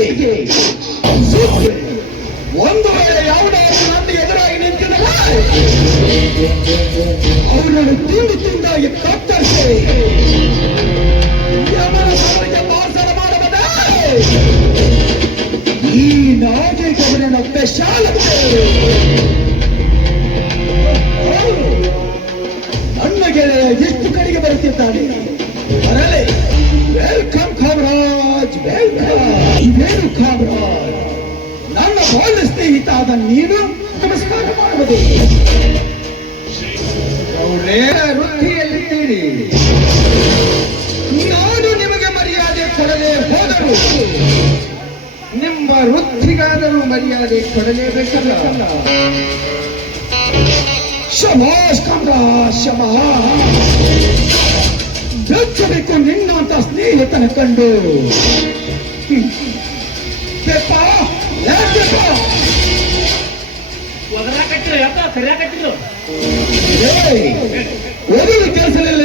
ಬೆಂಕಿ ಒಂದು ವೇಳೆ ಯಾವುದಾದ್ರೂ ನನ್ನ ಎದುರಾಗಿ ನಿಂತಿದ್ದರೆ ಅವರನ್ನು ತಿಂದಾಗಿ ಕತ್ತರಿಸಿ ಯಮನ ಸವರಿಗೆ ಭಾಷಣ ಮಾಡಬಹುದೇ? ಈ ನಾಗರಿಕರನ್ನ ಸ್ಪೆಷಾಲಿಟಿ ನನ್ನ ಗೆಳೆಯ ಎಷ್ಟು ಕಡೆಗೆ ಬರುತ್ತಿದ್ದಾನೆ. ಬರಲಿ. Welcome Kamaraj, welcome. ಇದೇನು ಕಾಮರಾಜ್, ನನ್ನ ಬಾಲ್ಯ ಸ್ನೇಹಿತ ಆದ ನೀನು ನಮಸ್ಕಾರ ಮಾಡುವುದು. ವೃತ್ತಿಯಲ್ಲಿದ್ದೀರಿ, ನಾನು ನಿಮಗೆ ಮರ್ಯಾದೆ ಕೊಡಲೇ ಹೋದರು ನಿಮ್ಮ ವೃತ್ತಿಗಾದರೂ ಮರ್ಯಾದೆ ಕೊಡಲೇಬೇಕಲ್ಲ. ಶಭಾಷ್ ಕಾಮರಾಜ್, ಶಭಾಷ್. ಬೆಚ್ಚಬೇಕು ನಿನ್ನಂತ ಸ್ನೇಹಿತನ ಕಂಡು. ಓದಲು ಕೆಲಸಲಿಲ್ಲ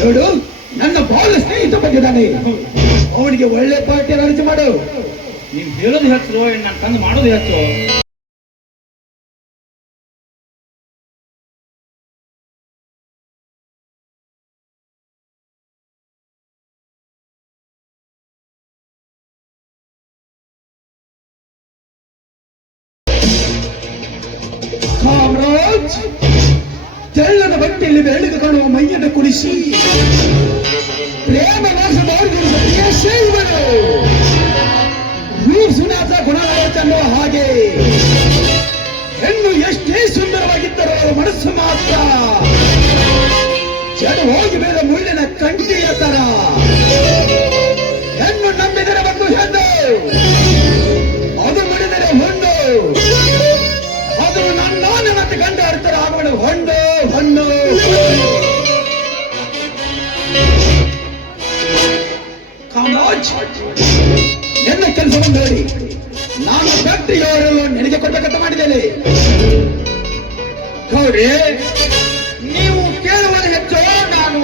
ನೋಡು, ನನ್ನ ಬಾಲ್ಯ ಸ್ನೇಹಿತ ಬಂದಿದ್ದಾನೆ, ಅವನಿಗೆ ಒಳ್ಳೆ ಪಾರ್ಟಿ ಅರೇಂಜ್ ಮಾಡು. ನೀವ್ ಹೇಳೋದು ಹೆಚ್ಚು, ನಾನು ತಂದು ಮಾಡೋದು ಹೆಚ್ಚು. ಕಾಮರಾಜ್, ತೆಳ್ಳನ ಬಟ್ಟೆಯಲ್ಲಿ ಬೆರಳಿಗೆ ಕಾಣುವ ಮೈಯನ್ನು ಕುಡಿಸಿ ಪ್ರೇಮ ಸೇರುವರು. ಸುನಾಥ ಗುಣರಾಜನ್ನೋ ಹಾಗೆ ಹೆಣ್ಣು ಎಷ್ಟೇ ಸುಂದರವಾಗಿದ್ದರೂ ಮನಸ್ಸು ಮಾತ್ರ ಜಡ ಹೋಗಿ ಮೇಲೆ ಮುಳ್ಳಿನ ಕಂಟಿಯ ತರ. ಹೆಣ್ಣು ನಂಬಿದರೆ ಒಂದು ಹೆಣ್ಣು, ಅದು ಮುಡಿದರೆ ಹೊಂಡು. ಅದು ನಾನು ಮತ್ತೆ ಗಂಡ ಆಡ್ತಾರೆ ಆಗೋಣ ಹೊಂಡು ಹೊಣ್ಣು. ಕಾಮರಾಜ್, ನನ್ನ ಕೆಲಸವನ್ನು ನೋಡಿ ನಾನು ಫ್ಯಾಕ್ಟರಿಯವರೆಲ್ಲ ನಿನಗೆ ಕೊಡ್ಬೇಕಂತ ಮಾಡಿದ್ದೇನೆ. ಗೌರಿ, ನೀವು ಕೇಳುವುದು ಹೆಚ್ಚು, ನಾನು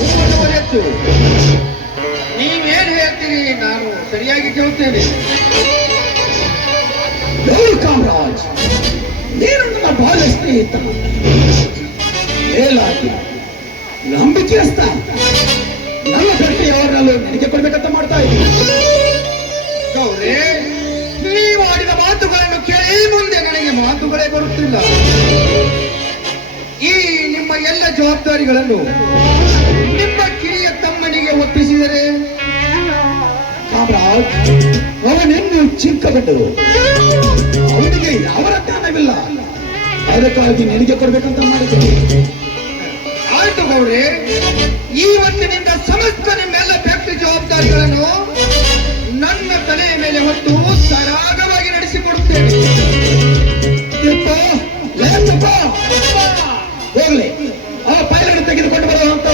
ಕೇಳುವುದು ಹೆಚ್ಚು. ನೀವೇನು ಹೇಳ್ತೀರಿ ನಾನು ಸರಿಯಾಗಿ ಕೇಳುತ್ತೇನೆ. ಗೌರಿ ಕಾಮರಾಜ್, ನೀನು ನನ್ನ ಬಾಲ್ಯ ಸ್ನೇಹಿತ, ಮೇಲಾಗಿ ನಂಬಿಕೆಯಸ್ತ. ನನ್ನ ಫ್ಯಾಕ್ಟರಿಯವರಲ್ಲೂ ನಿನಗೆ ಕೊಡ್ಬೇಕಂತ ಮಾಡ್ತಾ ಇದ್ದೀನಿ. ಗೌರಿ, ನೀವು ಆಡಿದ ಮಾತುಗಳನ್ನು ಕೇಳಿ ಮುಂದೆ ನನಗೆ ಮಾತುಗಳೇ ಬರುತ್ತಿಲ್ಲ. ಈ ನಿಮ್ಮ ಎಲ್ಲ ಜವಾಬ್ದಾರಿಗಳನ್ನು ನಿಮ್ಮ ಕಿರಿಯ ತಮ್ಮನಿಗೆ ಒಪ್ಪಿಸಿದರೆ ಕಾಮರಾಜ್, ಅವನಿನ್ನು ಚಿಕ್ಕ ಗಂಡು, ಅವನಿಗೆ ಯಾವ ಜ್ಞಾನವಿಲ್ಲ. ಅದಕ್ಕಾಗಿ ನಿನಗೆ ಕೊಡ್ಬೇಕಂತ ಮಾಡಿದ್ದೇನೆ. ಆಯ್ತು ಗೌರಿ, ಇವತ್ತಿನಿಂದ ಸಮಸ್ತ ನಿಮ್ಮೆಲ್ಲ ಫ್ಯಾಕ್ಟರಿ ಜವಾಬ್ದಾರಿಗಳನ್ನು ನನ್ನ ತಲೆಯ ಮೇಲೆ ಹೊತ್ತು ಸರಾಗವಾಗಿ ನಡೆಸಿಕೊಡುತ್ತೇನೆ. ಹೋಗ್ಲಿ, ಆ ಪೈಲಟ್ ತೆಗೆದುಕೊಂಡು ಬರುವಂತ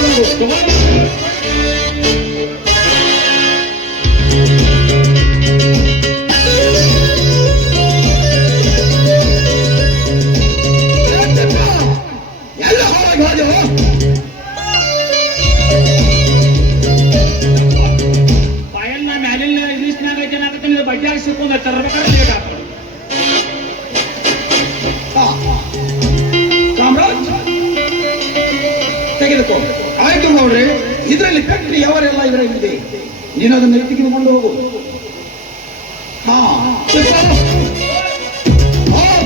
ಎಲ್ಲ ಹಾಳಾಗಿ ಹೋದ. ಪಾಯಲ್ನ ಮ್ಯಾಲಿನ ಇಂಗ್ಲೀಷ್ನಾಗ ಏನಾಗುತ್ತೆ ಬಡ್ಡಿಯಾಗ ಸಿಕ್ಕೊಂಡ ತರಬೇಕಾದ್ರೆ ಲೇಟ್ ಆಗ್ತದೆ. ಕಾಮರಾಜ್, ತೆಗೆದುಕೋ. ಆಯ್ತು ನೋಡ್ರಿ, ಇದರಲ್ಲಿ ಫ್ಯಾಕ್ಟರಿ ಯಾವರೆಲ್ಲ ಇದರಲ್ಲಿದೆ, ನೀನು ಅದನ್ನು ತೆಗೆದುಕೊಂಡು ಹೋಗು.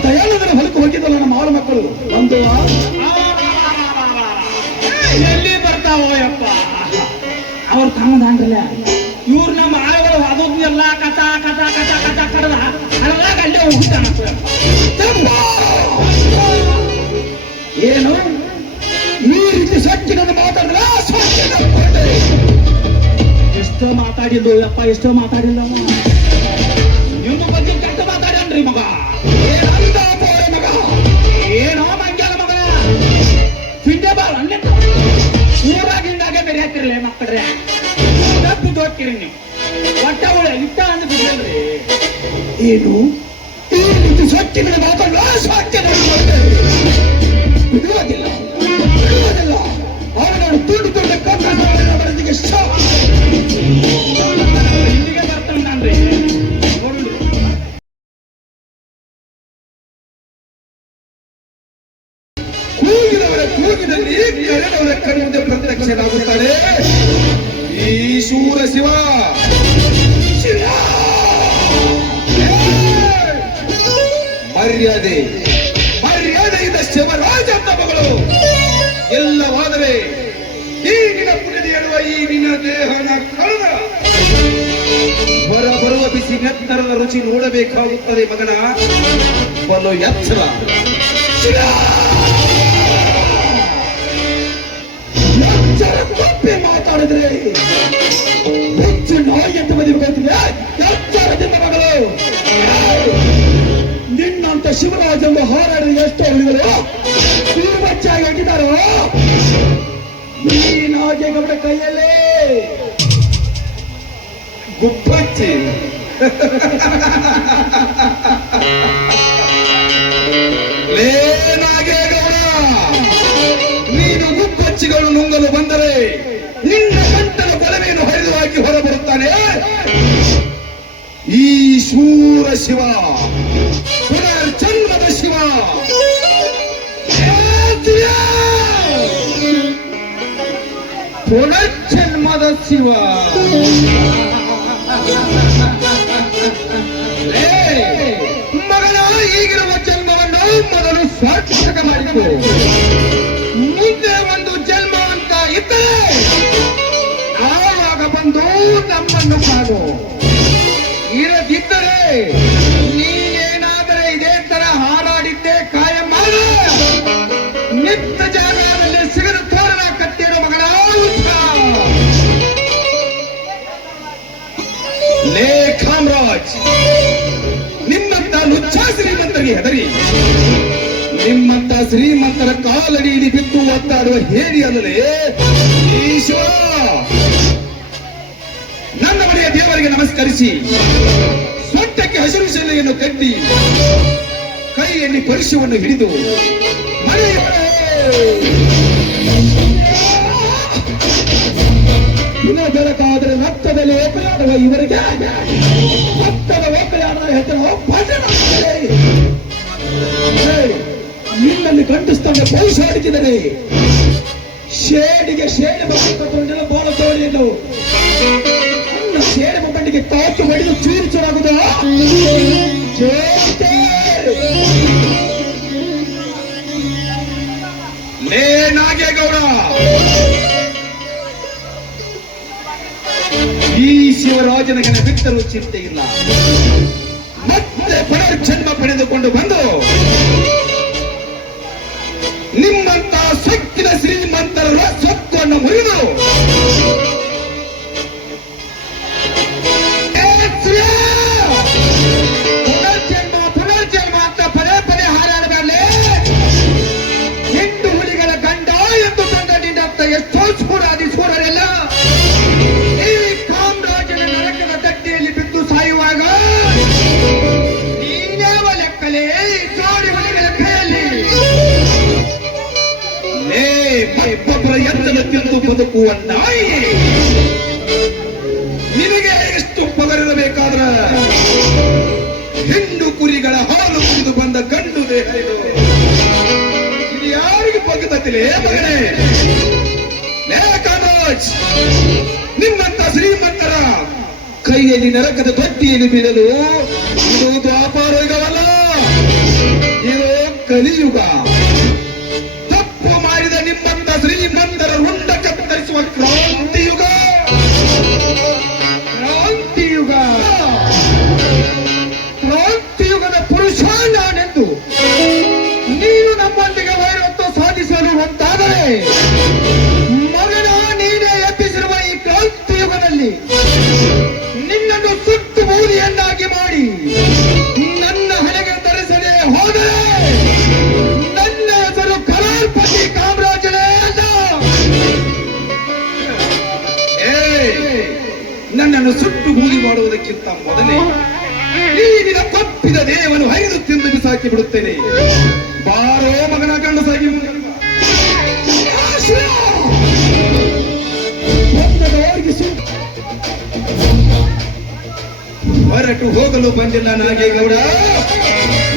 ದಯಾನಂದರ ಹೊಲಕ್ಕೆ ಹೋಗಿದ್ದಲ್ಲ ನಮ್ಮ ಆಳು ಮಕ್ಕಳು ಒಂದು ಎಲ್ಲಿ ಬರ್ತಾವೋ ಯಪ್ಪ, ಅವ್ರು ತಮ್ಮದಾಂಡ್ರಲ್ಲ. ಇವ್ರು ನಮ್ಮ ಆಳುಗಳು ಅದೊಂದೆಲ್ಲ ಕಚ ಕಚ ಕಚ ಕಚ ಕಡದ ಅದ್ರಾಗ ಅಲ್ಲೇ ಹೋಗ್ತಾನ. ಏನು ಈ ರೀತಿ ಸಚ್ಚಿನ ಮಾತಾಡಿದ್ರ ಎಷ್ಟೋ ಮಾತಾಡಿದ್ದು ಯಪ್ಪ, ಎಷ್ಟೋ ಮಾತಾಡಿಲ್ಲ. ನಿಮ್ಮ ಬಗ್ಗೆ ಕೆಟ್ಟ ಮಾತಾಡನ್ರಿ ಮಗ. ಏನಂದ ಮಗ, ಏನೋ ಮಂಗ್ಯಾಲ ಮಗನ ತಿಂಡೆ ಬಾಳ ಅಲ್ಲೇ ಊರಾಗಿಂದಾಗೆ ಬೇರೆ ಹಾಕಿರ್ಲಿ ಮಕ್ಕಳ್ರೆ. ತಪ್ಪಿದ್ದು ಹೋಗ್ತೀರಿ ನೀವು. ಒಟ್ಟ ಒಳ್ಳೆ ಇಟ್ಟ ಅಂದ್ ಬಿಡ್ರಿ. ಏನು ಈ ರೀತಿ ಸಚ್ಚಿನ ಮಾತಾಡುವ ಸಾಧ್ಯ ಬಿಡುವುದಿಲ್ಲ, ಬಿಡುವುದಿಲ್ಲ. ಅವನನ್ನು ತುಂಡು ತುಂಡು ಕಬ್ಬು ಬರೆದಿಗೆ ಇಲ್ಲಿಗೆ ಬರ್ತಾನೆ ನಾನು. ಮರ್ಯಾದೆ ಮರ್ಯಾದೆಯಿಂದ ಶಿವರಾಜ ಅಂತ ಮಗಳು ಎಲ್ಲವಾದರೆ ಈ ನಿನ್ನ ಪುಣ್ಯದ ಹೇಳುವ ಈ ನಿನ್ನ ದೇಹನ ಕಳೆದ ಹೊರ ಬರುವ ಬಿಸಿ ನೆತ್ತರದ ರುಚಿ ನೋಡಬೇಕಾಗುತ್ತದೆ ಮಗನ ಬಲು ಎಚ್ಚರ ಎಚ್ಚರ ತಪ್ಪಿ ಮಾತಾಡಿದ್ರೆ ಹೆಚ್ಚು ನಾಯಿ ಅಂತ ಬದಿಬೇಕಾಗ್ತದೆ ಎಚ್ಚರದಿಂದ ಮಗಳು ನಿನ್ನಂತ ಶಿವರಾಜ್ ಎಂದು ಹಾರಾಡಿದ ಎಷ್ಟೋ ಹುಡುಗರು ಸುರುಬಚ್ಚಾಗಿ ಹಾಕಿದಾರೋ ನೀನಾಗೆ ಗಮನ ಕೈಯಲ್ಲೇ ಗುಪ್ಪಚ್ಚಿ ಲೇನಾಗೆ ಗೌಡ ನೀನು ಗುಪ್ಪಚ್ಚಿಗಳು ನುಂಗಲು ಬಂದರೆ ನಿನ್ನ ಕಂಠದ ಕೊಳವೆಯನ್ನು ಹರಿದು ಹಾಕಿ ಹೊರಬರುತ್ತಾನೆ ಈ ಶೂರ ಶಿವ ಪುನರ್ಜನ್ಮದ ಶಿವ ಪುನರ್ಜನ್ಮದ ಶಿವ ಮಗನ ಈಗಿರುವ ಜನ್ಮವನ್ನು ಮೊದಲು ಸಾರ್ಥಕ ಮಾಡಿಕೊ ಮುಂದೆ ಒಂದು ಜನ್ಮ ಅಂತ ಇದ್ದರೆ ಆವಾಗ ಬಂದು ನಮ್ಮನ್ನು ಕಾಣು ಇರದಿದ್ದರೆ ನೀನೇನಾದರೆ ಇದೇ ತರ ಹಾರಾಡಿದ್ದೆ ಕಾಯ ಮಾಡು ನಿತ್ತ ಜಾಗದಲ್ಲಿ ಸಿಗದ ತೋರಣ ಕಟ್ಟಿರೋ ಮಗಳ ಲೇ ಕಾಮರಾಜ್ ನಿಮ್ಮಂತ ಲುಚ್ಚ ಶ್ರೀಮಂತರಿಗೆ ಹೆದರಿ ನಿಮ್ಮಂತ ಶ್ರೀಮಂತರ ಕಾಲಡಿಯಲ್ಲಿ ಬಿದ್ದು ಒತ್ತಾಡುವ ಹೇಳಿ ಅಲ್ಲದೆ ಈಶ್ವರ ನನ್ನ ಮನೆಯ ದೇವರಿಗೆ ನಮಸ್ಕರಿಸಿ ಸೊಂಟಕ್ಕೆ ಹಸಿರು ಶೆಲೆಯನ್ನು ಕಟ್ಟಿ ಕೈಯಲ್ಲಿ ಪರಿಶವನ್ನು ಹಿಡಿದು ದಿನ ಬೆಳಕಾದರೆ ರಕ್ತದಲ್ಲಿ ಒಪ್ಪೆಯಾಡುವ ಇವರಿಗೆ ರಕ್ತದ ಒಪ್ಪೆಯಾಡುವ ಹೆಸರು ನಿನ್ನಲ್ಲಿ ಗಂಟಿಸ್ತಂಡ ಪೌಷ ಅಡಿಸಿದರೆ ಶೇಡಿಗೆ ಶೇಡಿ ಬಂದಿಲ್ಲ ಬೋಳ ತೋಳಿಯನ್ನು ಸೇರೆ ಬಂಡಿಗೆ ಕಾಚು ಹೊಡೆದು ಚೂರು ಚೂರಾಗುದ ಲೇ ನಾಗೇಗೌಡ ಈ ಶಿವರಾಜನಿಗೆ ಬಿಟ್ಟರೂ ಚಿಂತೆ ಇಲ್ಲ ಮತ್ತೆ ಪುನರ್ಜನ್ಮ ಪಡೆದುಕೊಂಡು ಬಂದು ನಿಮ್ಮಂತ ಸೊಕ್ಕಿನ ಶ್ರೀಮಂತರ ಸೊತ್ತನ್ನು ಮುರಿದು ಪುನರ್ಜನ್ಮ ಅಂತ ಪದೇ ಪದೇ ಹಾರಾಡಬಾರ್ಲೆ ಹಿಂಡು ಹುಲಿಗಳ ಗಂಡ ಎಂದು ತಂದಡಿದಂತ ಎಷ್ಟೋ ಸೂರಾದಿ ಸೂರರೆಲ್ಲ ಈ ಕಾಮರಾಜನ ನರಕದ ತಟ್ಟೆಯಲ್ಲಿ ಬಿದ್ದು ಸಾಯುವಾಗ ನೀನ್ಯಾವ ಲೆಕ್ಕಲೇ ಜೋಡಿ ಹುಲಿಗಳ ಕೈಯಲ್ಲಿ ಮತ್ತೊಬ್ಬರ ಎತ್ತದ ತಿಂದು ಬದುಕುವ ನಾಯಿ ನಿನಗೆ ಎಷ್ಟು ಪಗರಿರಬೇಕಾದ್ರ ಹಿಂಡು ಕುರಿಗಳ ಹಾಲು ಕುಡಿದು ಬಂದ ಗಂಡು ದೇಹ ಇದು ಯಾರಿಗೆ ಬಗ್ಗತಿಲ್ಲ ಮಗನೇ ಕಾಮರಾಜ್ ನಿಮ್ಮಂತ ಶ್ರೀಮಂತರ ಕೈಯಲ್ಲಿ ನರಕದ ತೊಟ್ಟಿಯಲ್ಲಿ ಬೀಳಲು ಇದು ದ್ವಾಪಾರ ಯುಗವಲ್ಲ ಇದು ಕಲಿಯುಗ ತಪ್ಪು ಮಾಡಿದ ನಿಮ್ಮಂತ ಶ್ರೀಮಂತರ ರುಂಡ ಕತ್ತರಿಸುವ ಕ್ರಾಂತಿಯುಗ ಕ್ರಾಂತಿಯುಗದ ಪುರುಷ ನಾನೆಂದು ನೀನು ನಮ್ಮೊಂದಿಗೆ ವೈರತ್ವ ಸಾಧಿಸಲು ಅಂತಾದರೆ ಮಗನ ನೀನೇ ಎಬ್ಬಿಸಿರುವ ಈ ಕ್ರಾಂತಿಯುಗದಲ್ಲಿ ನಿನ್ನನ್ನು ಸುಟ್ಟು ಬೂದಿಯನ್ನಾಗಿ ಮಾಡಿ ನನ್ನ ಹಣೆಗೆ ತರಿಸದೆ ಹೋದರೆ ನನ್ನ ಹೆಸರು ಕರಾರ್ಪತಿ ಕಾಮರಾಜನೇ ಅಲ್ಲ. ನನ್ನನ್ನು ಸುಟ್ಟು ಬೂದಿ ಮಾಡುವುದಕ್ಕಿಂತ ಮೊದಲೇ ಈ ನಿನ್ನ ತಪ್ಪಿದ ದೇವನು ಹರಿದು ತಿಂದು ಬಿಸಾಕಿ ಬಿಡುತ್ತೇನೆ. ಬಾರೋ ಮಗನ ಗಂಡಸಾಗಿ ಹೊರಟು ಹೋಗಲು ಬಂದಿಲ್ಲ ನಾಗೇಗೌಡ.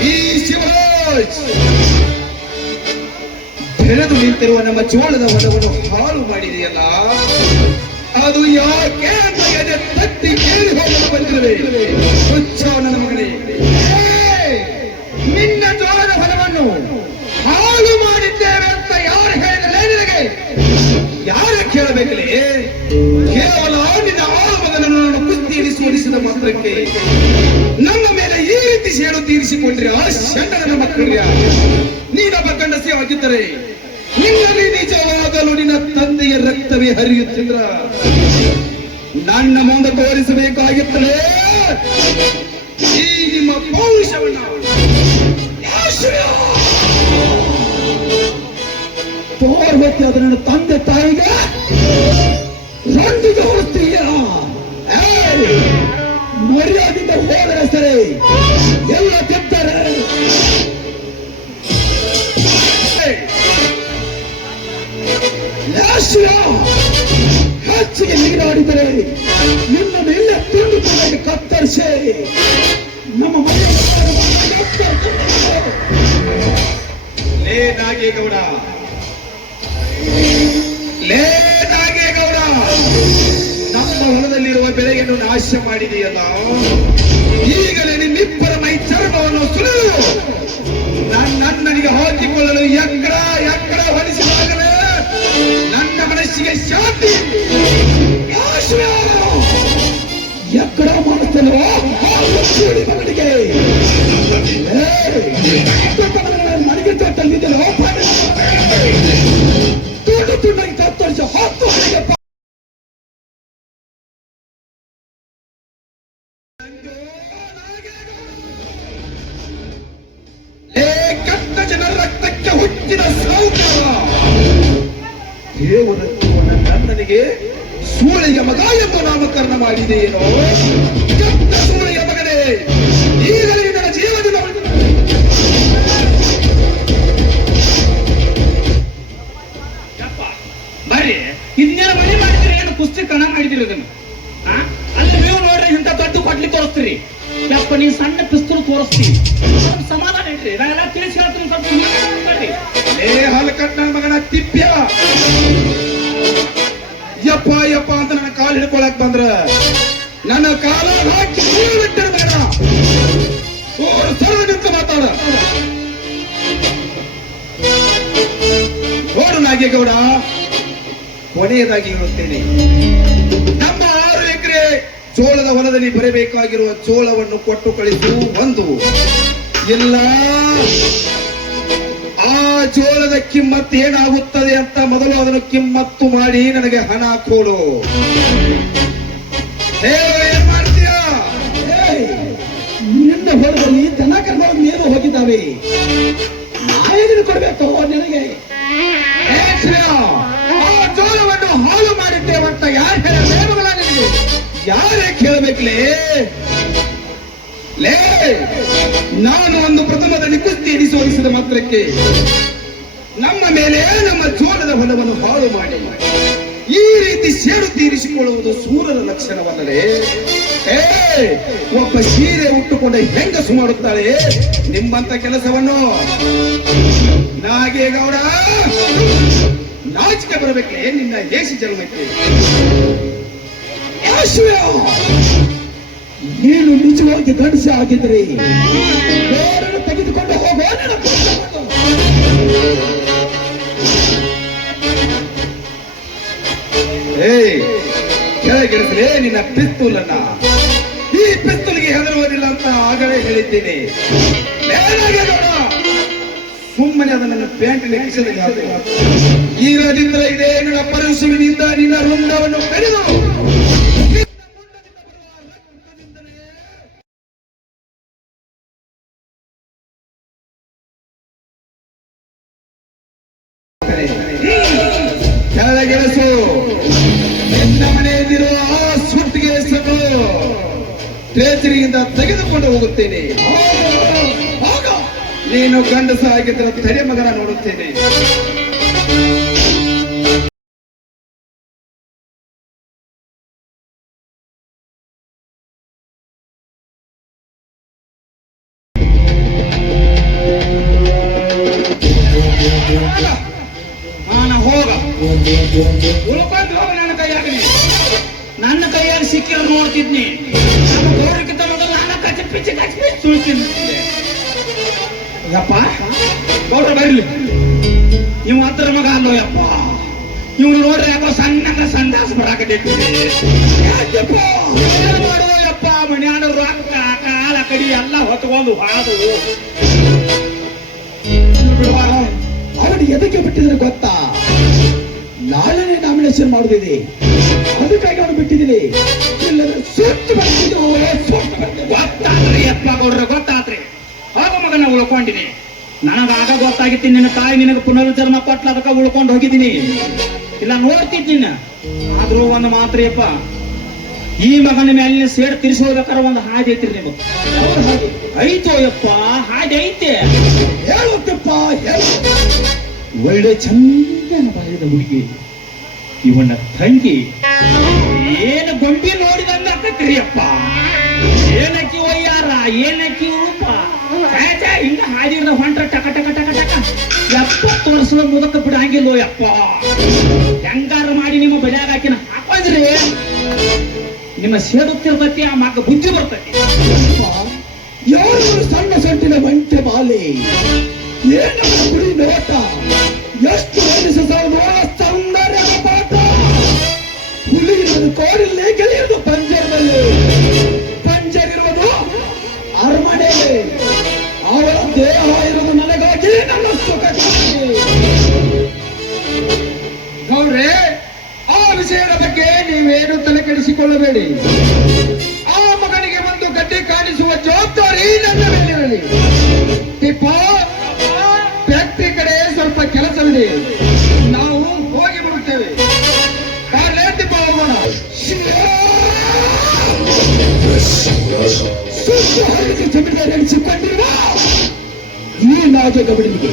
ಈ ಶಿವರಾಜ್ ಬೆಳೆದು ನಿಂತಿರುವ ನಮ್ಮ ಜೋಳದ ಹೊಲವನ್ನು ಹಾಳು ಮಾಡಿದೆಯಲ್ಲ, ಅದು ಯಾಕೆ ತಟ್ಟಿ ಕೇಳಿ ಹೋಗಲು ಬಂದಿರುವೆ. ಹುಚ್ಚೋ ನನ್ನ ಮಗನೇ, ನಿನ್ನ ಜೋಳದ ಹೊಲವನ್ನು ಹಾಳು ಮಾಡಿದ್ದೇವೆ ಅಂತ ಯಾರು ಹೇಳಿದ್ರೆ ನಿನಗೆ? ಯಾರು ಕೇಳಬೇಕಲೇ? ಕೇವಲ ನಿನ್ನ ಆಳುಮಗನನ್ನು ಕುಸ್ತಿ ಸೋಲಿಸಿದ ಮಾತ್ರಕ್ಕೆ ನಮ್ಮ ಮೇಲೆ ಈ ರೀತಿ ಸೇಡು ತೀರಿಸಿಕೊಂಡ್ರೆ ಆ ಶಂಡನ ಮಕ್ಕಳ್ಯ ನೀನೊಬ್ಬ ಗಂಡಸಿಯಾಗಿದ್ದರೆ ನಿನ್ನಲ್ಲಿ ನಿಜವಾಗಲು ನಿನ್ನ ತಂದೆಯ ರಕ್ತವೇ ಹರಿಯುತ್ತಿದ್ರ ನನ್ನ ಮುಂದೆ ತೋರಿಸಬೇಕಾಗಿತ್ತಲೇ ಈ ನಿಮ್ಮ ಪೌರುಷವನ್ನ. ತೋರ್ಬೇಕು ಅದು ನನ್ನ ತಂದೆ ತಾಯಿಗೆ ರಂಡಿಗೆ ಹೋಗ್ತೀಯ. ಮರ್ಯಾದಿಂದ ಹೋದರೆ ಸರಿ, ಎಲ್ಲ ತಿಂತಾರೆ. ಹೆಚ್ಚಿಗೆ ನೀರಾಡಿದರೆ ನಿನ್ನನ್ನು ಇಲ್ಲೇ ತುಂಡು ತುಂಡಾಗಿ ಕತ್ತರಿಸಿ ನಮ್ಮ ಮನೆಯ ಲೇ ನಾಗೇಗೌಡ, ಲೇ ನಾಗೇಗೌಡ, ನಮ್ಮ ಹೊಲದಲ್ಲಿರುವ ಬೆಳೆಯನ್ನು ನಾಶ ಮಾಡಿದೆಯಲ್ಲ, ಈಗಲೇ ನಿಮ್ಮಿಬ್ಬರ ಮೈ ಚರ್ಮವನ್ನು ಸುಲಿದು ನನ್ನನಿಗೆ ಹಾಕಿಕೊಳ್ಳಲು ಎಕ್ಕಡ ಎಕ್ಕಡ ಹೊಲಿಸಿದಾಗಲೇ ನನ್ನ ಮನಸ್ಸಿಗೆ ಶಾಂತಿ. ಎಕ್ಕಡ ಮಾಡುತ್ತಲ್ವ ಮಗನಿಗೆ ನನಗೆ ತಂದಿದ್ದೆಲ್ಲ ತುಂಡು ತುಂಡಾಗಿ ಕತ್ತರಿಸಿ ಹೊತ್ತು ಹೊರಗೆ ಕೆಟ್ಟ ಜನರ ರಕ್ತಕ್ಕೆ ಹುಟ್ಟಿದ ಸೌಕರ್ಯ ದೇವರನ್ನು ನನ್ನನಿಗೆ ಸೂಳೆಯ ಮಗ ಎಂದು ನಾಮಕರಣ ಮಾಡಿದೆಯೇನೋ? ಕೆಟ್ಟ ಸೂಳೆಯ ಮಗನೇ, ಈಗಲೇ ನನ್ನ ಜೀವನದ ಬರ್ರಿ, ಇದನ್ನೇನು ಮನೆ ಮಾಡಿದ್ರಿ? ಏನು ಕುಸ್ತಿ ಕಣ ಮಾಡಿದಿರಿ ಅದನ್ನು? ಅಲ್ಲಿ ನೀವು ನೋಡ್ರಿ, ಇಂಥ ದೊಡ್ಡ ಕೊಡ್ಲಿ ತೋರಿಸ್ತೀರಿ. ಯಪ್ಪ ನೀವು ಸಣ್ಣ ಪಿಸ್ತೂಲ್ ತೋರಿಸ್ತೀವಿ, ಸಮಾಧಾನ ಇಡ್ರಿ. ನಾನೆಲ್ಲ ತಿಳಿಸಿ ಹೇಳ್ತೀನಿ, ಸ್ವಲ್ಪ ಏ ಹಲಕಟ್ ನನ್ನ ಮಗನ ತಿಪ್ಪ್ಯ. ಯಪ್ಪ ಯಪ್ಪ ಅಂತ ನನ್ನ ಕಾಲು ಹಿಡ್ಕೊಳಕ್ ಬಂದ್ರ ನನ್ನ ಕಾಲ ಹಾಕಿ ಬಿಟ್ಟಿರ ಬೇಡ. ಸರ್ವ ನಿಂತು ಮಾತಾಡ. ನೋಡು ನಾಗೇಗೌಡ, ಕೊನೆಯದಾಗಿ ಹೇಳುತ್ತೇನೆ, ನಮ್ಮ 6 ಎಕರೆ ಜೋಳದ ಹೊಲದಲ್ಲಿ ಬರಬೇಕಾಗಿರುವ ಜೋಳವನ್ನು ಕೊಟ್ಟು ಕಳಿಸು. ಒಂದು ಇಲ್ಲ, ಆ ಜೋಳದ ಕಿಮ್ಮತ್ತು ಏನಾಗುತ್ತದೆ ಅಂತ ಮೊದಲು ಅದನ್ನು ಕಿಮ್ಮತ್ತು ಮಾಡಿ ನನಗೆ ಹಣ ಕೊಡು. ಏನ್ ಮಾಡ್ತೀಯ? ನಿನ್ನ ಹೊಲದಲ್ಲಿ ದನ ಕರುಗಳು ನೀರು ಹೋಗಿದ್ದಾವೆ, ನಾಯಿಗೆ ಕೊಡ್ಬೇಕು ನಿನಗೆ. ಆ ಜೋಳವನ್ನು ಹಾಳು ಮಾಡಿದ್ದೇವಂತ ಯಾರು ಹೇಳಬೇಕಲ್ಲ ನಿನಗೆ? ಯಾರೇ ಕೇಳಬೇಕಲೇ? ಲೇ, ನಾನು ಒಂದು ಪ್ರಥಮದಲ್ಲಿ ಕುಸ್ತಿ ಸೋಲಿಸಿದ ಮಾತ್ರಕ್ಕೆ ನಮ್ಮ ಮೇಲೆ ನಮ್ಮ ಜೋಳದ ಹೊಲವನ್ನು ಹಾಳು ಮಾಡಿ ಈ ರೀತಿ ಸೇಡು ತೀರಿಸಿಕೊಳ್ಳುವುದು ಸೂರನ ಲಕ್ಷಣವಲ್ಲದೆ? ಒಬ್ಬ ಸೀರೆ ಉಟ್ಟುಕೊಂಡ ಹೆಂಗಸು ಮಾಡುತ್ತಾಳೆ ನಿಮ್ಮಂತ ಕೆಲಸವನ್ನು? ನಾಗೇಗೌಡ, ನಾಚಿಕೆ ಬರಬೇಕೇ ನಿನ್ನ ದೇಶ ಜನ್ಮಕ್ಕೆ? ನೀನು ನಿಜವಾಗಿ ಗಂಡಸ ಆಗಿದ್ರೆ ಬೇರನ್ನು ತೆಗೆದುಕೊಂಡು ಹೋಗೋ. ಕೆಳಗಿಳಿಸಲೇ ನಿನ್ನ ಪಿಸ್ತೂಲನ್ನ. ಈ ಪಿಸ್ತೂಲ್ಗೆ ಹೆದರುವುದಿಲ್ಲ ಅಂತ ಆಗಲೇ ಹೇಳಿದ್ದೀನಿ. ಸುಮ್ಮನೆ ಅದನ್ನು ಪ್ಯಾಂಟಿನ ಕಿಸದಲ್ಲಿ ಇರದಿದ್ರೆ ಇದೇ ನನ್ನ ಪರಶುವಿನಿಂದ ನಿನ್ನ ರುಂಡವನ್ನು ಕಡಿದು ಕೆಳಗೆಳಸು. ನಿನ್ನ ಮನೆಯಲ್ಲಿರುವ ಆ ಸುಟ್ಟಿಗೆ ಟ್ರೇಚರಿಯಿಂದ ತೆಗೆದುಕೊಂಡು ಹೋಗುತ್ತೇನೆ. ನೀನು ಗಂಡಸ ಆಗಿದ್ರೆ ತಲೆ ಮಗನ ನೋಡುತ್ತೇನೆ. ಹೋಗ ಉಳ್ಕೊಂಡು ಹೋಗ. ನನ್ನ ಕೈಯಾಗ ಸಿಕ್ಕಿಯವ್ರು ನೋಡ್ತಿದ್ನಿ ನಮ್ಮ ಗೌರಕ್ಕಿಂತ ಮೊದಲು ನಾನು ಕಚ್ಚಿ ಪಿಚ್ಚಿ ಸುಳ್ತೀನಿ ಯಪ್ಪ ಗೌರ ಬರ್ಲಿ ನೀವು ಹತ್ರ ಮಗ ಅಲ್ಲೋ ಯಪ್ಪ ಇವ್ನು ನೋಡ್ರಿ ಯಾಕೋ ಸಣ್ಣ ಸಂದಾಸ ಬರಾಕತೈತಿ ಮಾಡುವ ಯಪ್ಪ ಮನ್ಯಾನ ರೊಕ್ಕ ಕಾಲ ಕಡಿ ಎಲ್ಲ ಹೊತ್ಕೊಂಡು ಹಾದು ಅವನಿಗೆ ಎದಕ್ಕೆ ಬಿಟ್ಟಿದ್ರೆ ಗೊತ್ತಾ? ನಾಳೆನೇ ನಾಮಿನೇಷನ್ ಮಾಡುದಿದೆ, ಅದಕ್ಕಾಗಿ ಅವನು ಬಿಟ್ಟಿದ್ದೀನಿ. ಇಲ್ಲದ್ರೆ ಸುಟ್ಟು ಗೊತ್ತಾದ್ರಿ ಯಪ್ಪ ಗೌಡ್ರ ಗೊತ್ತಾತ್ರಿ. ಹೋಗ ಮಗನ ಉಳ್ಕೊಂಡಿನಿ. ನನಗಾಗ ಗೊತ್ತಾಗಿತ್ತೀನಿ ನಿನ್ನ ತಾಯಿ ನಿನಗೆ ಪುನರ್ಜನ್ಮ ಕೊಟ್ಲ ಅದಕ್ಕ ಉಳ್ಕೊಂಡು ಹೋಗಿದ್ದೀನಿ. ಇಲ್ಲ ನೋಡ್ತಿದ್ದಿನ ಆದ್ರೂ ಒಂದು ಮಾತ್ರ ಯಪ್ಪ, ಈ ಮಗನ ಮೇಲಿನ ಸೇಡ್ ತಿರ್ಸೋದಕ್ಕಾರ ಒಂದು ಹಾದಿ ಐತ್ರಿ ನಿಮಗೆ. ಐತೋ ಯಪ್ಪ ಹಾದಿ ಐತೆ. ಹೇಳುತ್ತಪ್ಪ ಒಳ್ಳೆ ಚಂದನ ಬಾಳಿದ ಹುಡುಗಿ, ಇವನ ತಂಗಿ ಏನು ಗೊಂಬಿ ನೋಡಿದಂಗ ಆಕತ್ರಿ ಅಪ್ಪ. ಏನಕ್ಕಿ ಒಯ್ಯಾರ ಏನಕ್ಕಿ ರೂಪ ಹಿಂಗ ಹಾದಿರ್ದ ಹೊಂಟ್ರ ಟಕ ಟಕ ಟಕ ಟಕ 70 ವರ್ಷದ ಮುದಕ ಬಿಡಂಗಿಲ್ಲೋ ಯಪ್ಪ. ಹೆಂಗಾರ ಮಾಡಿ ನಿಮ್ಮ ಬಡ್ಯಾಗ ಹಾಕಿನ ಹಾಕೊಂಡ್ರಿ ನಿಮ್ಮ ಸೇಡುತ್ತಿರ್ತತಿ, ಆ ಮಗ ಬುದ್ಧಿ ಬರ್ತತಿ. ಯಾರು ಸಣ್ಣ ಸೊಟ್ಟಿನ ಮಂಟೆ ಬಾಲೆ, ಏನ ಗುಡಿ ನೋಟ, ಎಷ್ಟು ವಯಸ್ಸು ಸೌಂದರ್ಯದ ಪಾಠ. ಹುಲಿಯಿರುವುದು ಕೋರಿಲ್ಲೇ, ಗೆಳೆಯುವುದು ಪಂಜರದಲ್ಲಿ, ಪಂಜರಿರುವುದು ಅರಮನೆ. ಅವಳ ದೇಹ ಇರುವುದು ನನಗಾಗಿ, ನನ್ನ ಸುಖಕ್ಕಾಗಿ. ಗೌಡ್ರೆ, ಆ ವಿಷಯದ ಬಗ್ಗೆ ನೀವೇನು ತಲೆ ಕೆಡಿಸಿಕೊಳ್ಳಬೇಡಿ. ಆ ಮಗನಿಗೆ ಒಂದು ಗಡ್ಡೆ ಕಾಣಿಸುವ ಜವಾಬ್ದಾರಿ ನನ್ನ ಮೇಲಿರಲಿ. ತಿಪ್ಪ, ಫ್ಯಾಕ್ಟ್ರಿ ಕಡೆ ಸ್ವಲ್ಪ ಕೆಲಸವಿದೆ, ನಾವು ಹೋಗಿ ಬರುತ್ತೇವೆ. ಕಾರ್ಲೆ ತಿಪ್ಪ ಹೋಗೋಣ. ಜಮೀನ್ದಾರಿ ಎಣಿಸಿಕೊಂಡಿರುವ ಈ ನಾಗಗೌಡನಿಗೆ,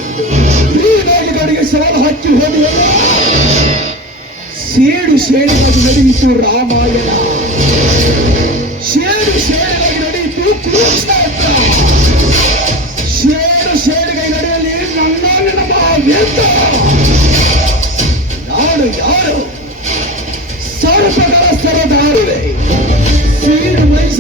ಈ ನಾಗಗೌಡಿಗೆ ಸವಾಲು ಹಾಕಿ ಹೋಗುವಾಗ ಸೇಡು ಸೇಡಿಗಾಗಿ ನಡೆಯಿತು ರಾಮಾಯಣ, ಸೇಡು ಸೇಡಿಗಾಗಿ ನಡೆಯಿತು ಕುರುಕ್ಷೇತ್ರ, ಸೇಡು ಸೇಡಿಗಾಗಿ ನಡೆಯಲಿ ನನ್ನ ಮಹಾಯುದ್ಧ. ನಾನು ಯಾರು? ಸರ್ಪಗಳ ಸರದಾರುವೆ, ಸೀಡು ಮಹಿಷ